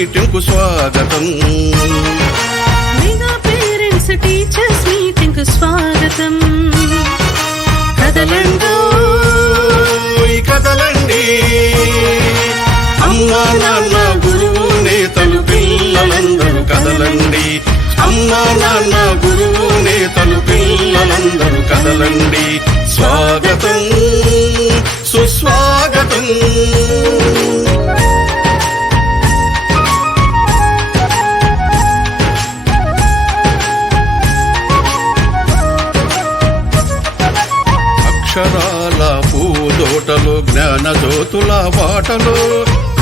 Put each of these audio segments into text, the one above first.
Meeting కు స్వాగతం. Mega parents teachers meeting కు స్వాగతం. కదలండి కదలండి, అమ్మా నాన్న గురువు నేతలు పిల్లలందరూ కదలండి. అమ్మా నాన్న గురువు నేతలు పిల్లలందరూ కదలండి. స్వాగతం సుస్వాగతం. అక్షరాల పూదోటలో జ్ఞాన జ్యోతుల బాటలో,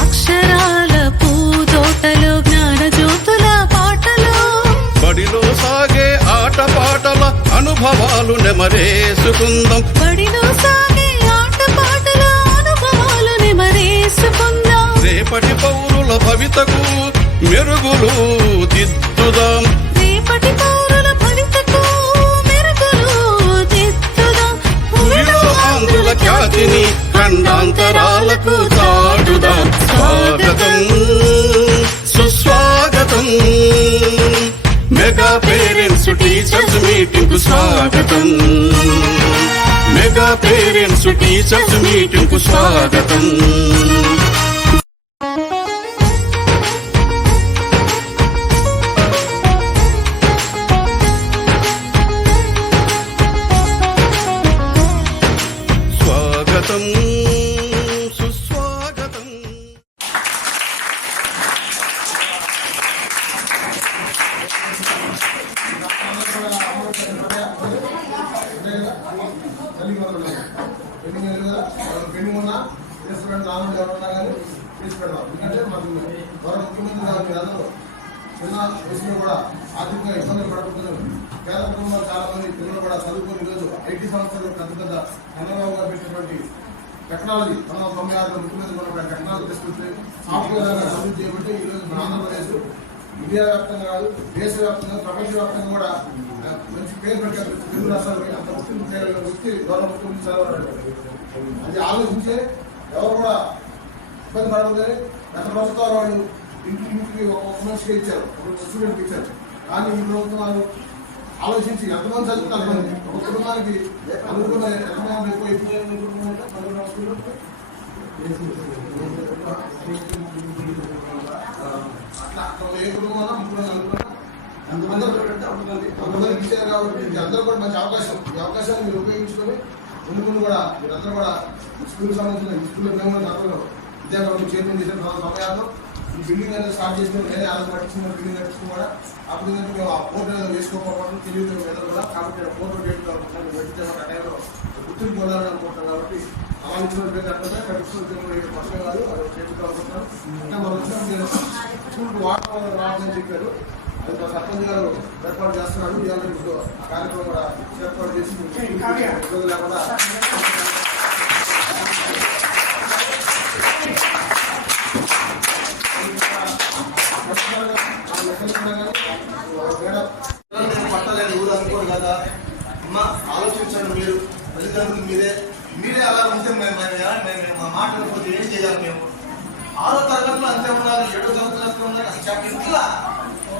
అక్షరాల పూదోటలో జ్ఞాన జ్యోతుల పాటలో, బడిలో సాగే ఆట పాటల అనుభవాలు నెమరేసుకుందాం. బడిలో సాగే ఆట పాటల అనుభవాలు నెమరేసుకుందాం. రేపటి పౌరుల భవితకు మెరుగులు దిద్దుదాం. రేపటి పౌరుల భవితకు మెరుగులు దిద్దుదాం. భూమిలో ఆంధ్రుల ఖ్యాతిని ఖండాంతరాలకు చాటుదాం. స్వాగతం సుస్వాగతం. మెగా పేరెంట్స్ టీచర్స్ మీటింగ్ కు స్వాగతం. మెగా పేరెంట్స్ టీచర్స్ మీటింగ్ కు స్వాగతం. స్వాగతం సుస్వాగతం. ఎందుకంటే మాకు గౌరవ ముఖ్యమంత్రి గారు మీరందరూ చిన్న వయసులో కూడా ఆర్థికంగా ఇబ్బందులు పడుతున్నారు. పేద కుటుంబాలు చాలా మంది పిల్లలు కూడా చదువుకుని ఈరోజు ఐటీ సంస్థలు పెద్ద పెద్ద చంద్రబాబు గారు పెట్టినటువంటి టెక్నాలజీ 1996 ముఖ్యమంత్రి కూడా టెక్నాలజీ తీసుకుంటే సాఫ్ట్వేర్ అభివృద్ధి చేయబట్టి ఈరోజు మన ఆంధ్రప్రదేశ్ ఇండియా వ్యాప్తంగా కాదు దేశవ్యాప్తంగా ప్రపంచవ్యాప్తంగా కూడా మంచి పేరు పెట్టారు. తెలుగు రాష్ట్రాలకి అంత వృత్తి గౌరవ ముఖ్యమంత్రి చదవడం అది ఆలోచించే ఎవరు కూడా ఇబ్బంది పడకపోతే గత ప్రభుత్వాలు వాళ్ళు ఇంటికి ఒక మనిషికి ఇచ్చారు, ఒక స్టూడెంట్కి ఇచ్చారు. కానీ ఈ ప్రభుత్వం వాళ్ళు ఆలోచించి ఎంతమంది చదువుతారు, ఒక కుటుంబానికి అనుకున్న ఎంతమంది ఎక్కువ అట్లా ఏ కుటుంబాల్లో అంతమందికి ఇచ్చారు. కాబట్టి అందరూ కూడా మంచి అవకాశం, ఈ అవకాశాన్ని మీరు ఉపయోగించుకొని ముందు కూడా మీరందరూ కూడా స్కూల్కి సంబంధించిన స్కూల్లో మేము అందరూ విద్యార్థులకు చైర్మన్ చేసిన సమయాల్లో ఈ బిల్డింగ్ అనేది స్టార్ట్ చేసిన నేనే ఆలోచన పట్టించిన బిల్డింగ్ కట్టించిన కూడా అప్పుడు మేము ఆ పోర్టు అనేది వేసుకోకపోవడం తెలియదు మీద కూడా. కాబట్టి పోర్టు డేట్ పెట్టితే ఆ టైంలో గుర్తులు పొందాలని అనుకుంటున్నాం. కాబట్టి అలా ఇచ్చిన పేరు అంటే కట్టించిన పక్కన కాదు అది చేయించుకోవాలనుకుంటున్నాం. అంటే మనం వచ్చిన మీరు స్కూల్కి వాటర్ రావాలని చెప్పారు. అది మా సర్పంచ్ గారు ఏర్పాటు చేస్తున్నారు. ఇవాళ ఆ కార్యక్రమం కూడా ఏర్పాటు చేసి ఇబ్బంది లేకుండా పట్టలేని ఊరు అనుకోరు కదా అమ్మా. ఆలోచించండి మీరు, తల్లిదండ్రులు మీరే అలా ఉంటే మా మాట్లాడకపోతే ఏం చేయాలి? మేము 6వ తరగతిలో అంతే ఉన్నారు, 7వ తరగతిలో ఉన్నారు. ఇట్లా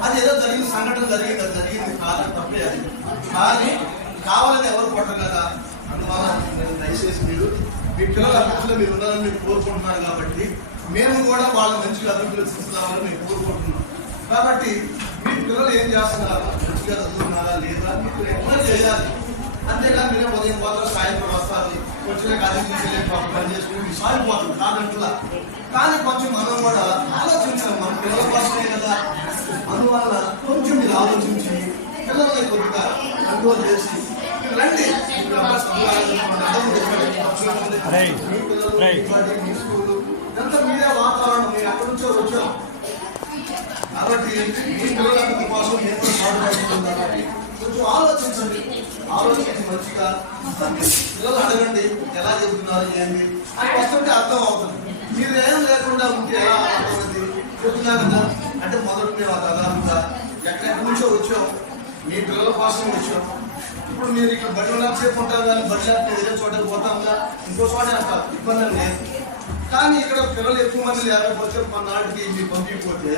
అది ఏదో జరిగింది, సంఘటన జరిగింది, అది జరిగింది కాదని తప్పే. అది కానీ కావాలని ఎవరు కొట్టరు కదా. అందువల్ల దయచేసి మీరు మీ పిల్లల అభివృద్ధిలో మీరు ఉండాలని మీరు కోరుకుంటున్నారు. కాబట్టి మేము కూడా వాళ్ళ మంచిగా అభివృద్ధిలో తీసుకురావాలని మేము కోరుకుంటున్నాం. కాబట్టి మీ పిల్లలు ఏం చేస్తున్నారు, మంచిగా చదువుతున్నారా లేదా మీకు ఎక్కువ చేయాలి. అంతేకాదు మీరే ఉదయం పోతారు, సాయంత్రం వస్తారు, కొంచెం కాలేజీ పని చేసుకుని సాగిపోతారు కాదంటులా. కానీ కొంచెం మనం కూడా ఆలోచించాలి, మన పిల్లల కోసమే కదా. అందువల్ల కొంచెం మీరు ఆలోచించి పిల్లల్ని కొద్దిగా కంట్రోల్ చేసి రండి. మీ స్కూలు ఇదంతా మీరే వాతావరణం, మీరు ఎక్కడి నుంచో వచ్చాం. కాబట్టి మీ పిల్లల కోసం ఎంతో పాటుపడుతుంది. కొంచెం ఆలోచించండి, ఆలోచించి మంచిగా పిల్లలు అడగండి ఎలా చెబుతున్నారు ఏంటి వస్తుంటే అర్థం అవుతుంది. మీరు ఏం లేకుండా ఉంటే ఎలా అర్థమవుతుంది? చెప్తున్నా కదా. అంటే మొదటి మేము దాదాపుగా ఎక్కడెక్కడి నుంచో వచ్చాం, మీ పిల్లల కోసం వచ్చాం. ఇప్పుడు మీరు ఇక్కడ బడి సేపు ఉంటారు కానీ బడి వేరే చోటకి పోతాంగా, ఇంకో చోట అంటారు, ఇబ్బంది లేదు. కానీ ఇక్కడ పిల్లలు ఎక్కువ మంది లేకపోతే మన నాటికి ఇది పంపిపోతే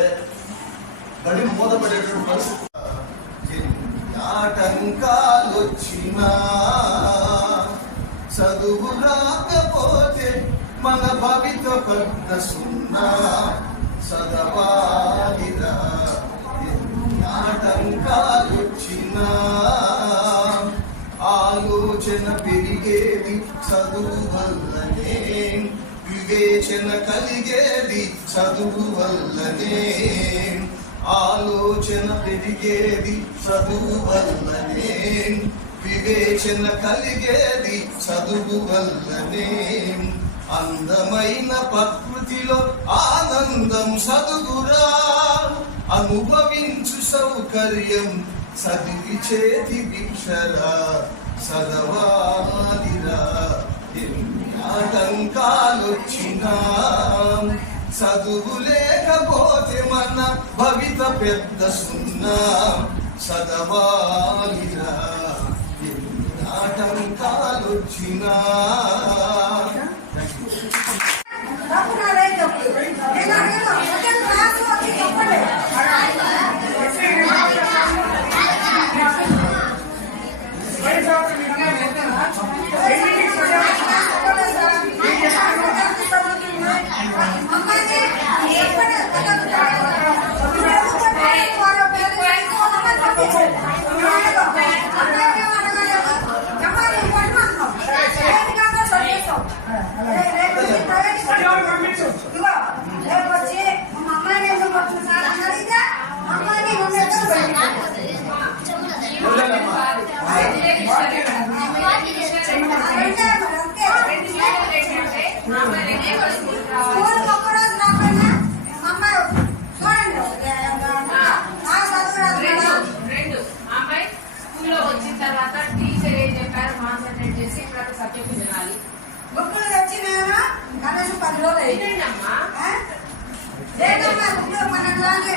బడి మూతపడేటువంటి పరిస్థితి. ఆటంకాలు వచ్చినా చదువు రాకపోతే మన భవిత పెద్ద సున్నా చదవాలిరా. ఆటంకాలు వచ్చినా ఆలోచన పెరిగేది చదువు వల్లనే, వివేచన కలిగేది చదువు వల్లనే. ఆలోచన పెరిగేది చదువు వల్లనే, వివేచన కలిగేది చదువు వల్లనే. అందమైన ప్రకృతిలో ఆనందం చదువురా, అనుభవించు సౌకర్యం చదివి చేతి భిక్షరా. చదవాలిరా ఎన్ని ఆటంకాలొచ్చినా, చదువు లేకపోతే మన భవిత పెద్ద సున్నా. చదవాలిరా ఎన్ని ఆటంకాలొచ్చినా. వచ్చిన తర్వాత టీచర్ ఏం చెప్పారు కాన్సన్ట్రేట్ చేసి ఇక్కడ సబ్జెక్ట్ వినాలి. బుక్కులు తెచ్చినా కనీసం 10 రోజులు అయిందమ్మా. లేదమ్మా బుక్కులు మన క్లాస్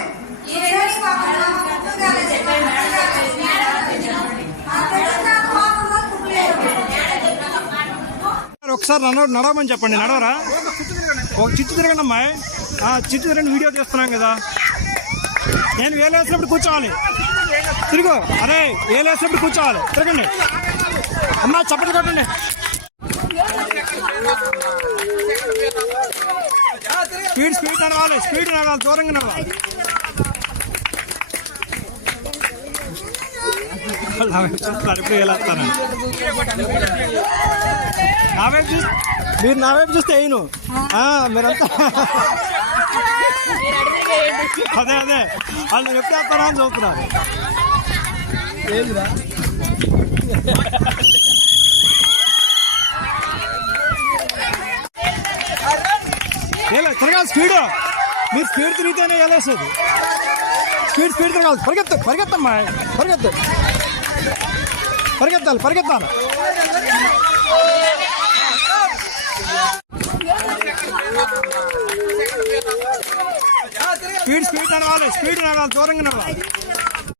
ఒకసారి నడవమని చెప్పండి. నడవరా? ఒక చిట్టు తిరగండి అమ్మాయి. చిట్టు తిరగండి, వీడియో తీస్తున్నాం కదా. నేను వేలేసినప్పుడు కూర్చోవాలి. తిరుగు. అరే వేలేసినప్పుడు కూర్చోవాలి. తిరగండి అమ్మా, చప్పట్లు కొట్టండి. స్పీడ్ నడవాలి, స్పీడ్ నడవాలి, దూరంగా నడవాలి. ఇప్పుడు వెళ్ళొస్తాను. మీరు నా వైపు చూస్తే వేయను. మీరంతా అదే వాళ్ళు ఎప్పుడు వేస్తారా అని చూస్తున్నారు. ఏందిరా తిరగాలి స్పీడ్. మీరు స్పీడ్ తిరిగితేనే వెళ్ళేస్తుంది. స్పీడ్ తిరగాలి. పరిగెత్తమ్మా, పరిగెత్తాలి. స్పీడ్ నడవాలి, దూరంగా నడవాలి.